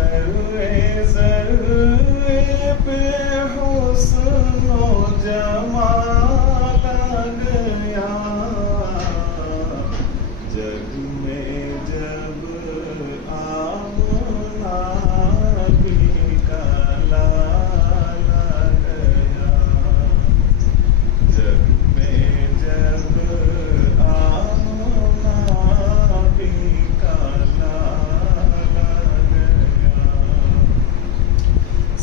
ذرے ذرے پہ حسن و جمال آ گیا، جگ میں جب آمنا بھی کا لال آ گیا، جگ میں جب آمنا بھی کا لال آ گیا،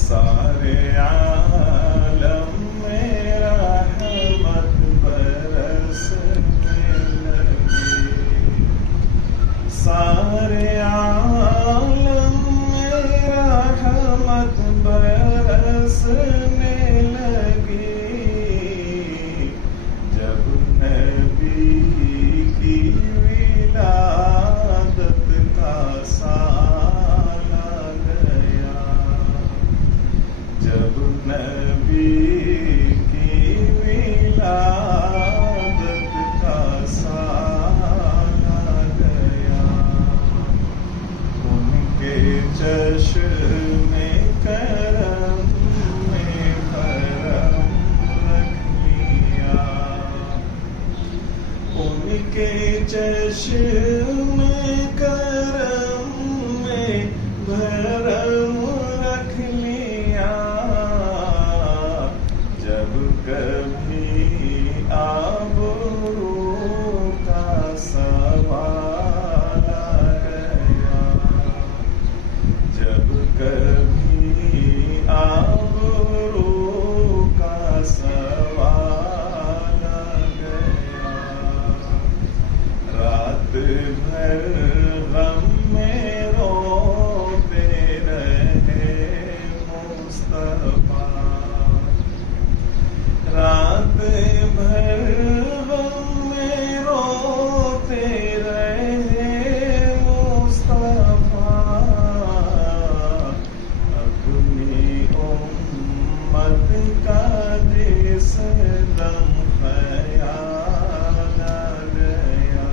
سارے عالم میں رحمت برسنے لگی، سارے عالم میں رحمت برسنے لگی، جب نبی کی ولادت کا سال آ گیا، جب نبی کی ولادت کا سال آ گیا، ان کے چشم کرم میں کرم رکھ لیا، ان کے چشم کرم میں بھرم رکھ لیا، جب کبھی آبرو کا سوال آ گیا، جب کبھی آبرو کا سوال آ گیا، رات بھر غم میں روتے رہے مصطفیٰ، رات بھر غم میں روتے رہے مصطفیٰ، اپنی امت کا جس دم خیال آ گیا،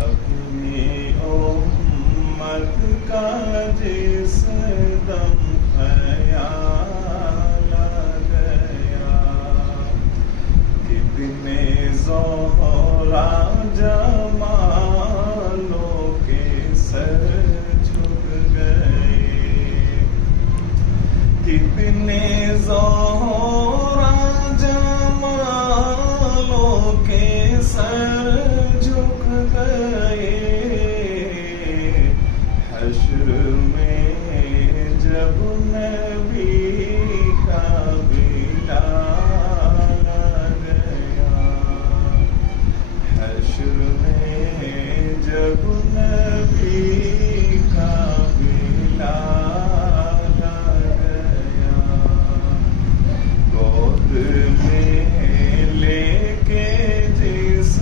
اپنی امت کا جس دم خیال آ گیا، کتنے زہرا جمالوں کے سر جھک گئے، کتنے زہرا جمالوں کے سر جھک گئے، حشر میں جب نبی کا بلال آ گیا، حشر میں جب نبی کا بلال آ گیا، گود میں لے کے جس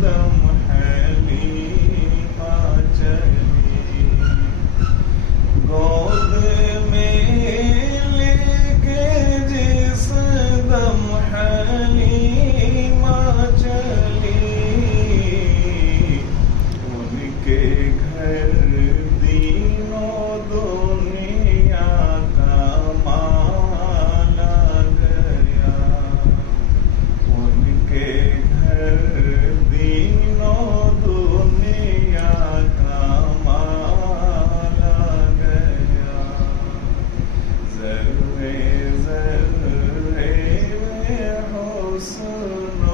دم حلیمہ چلی، گود میں لے کے جس دم حلیمہ چلی، ان کے گھر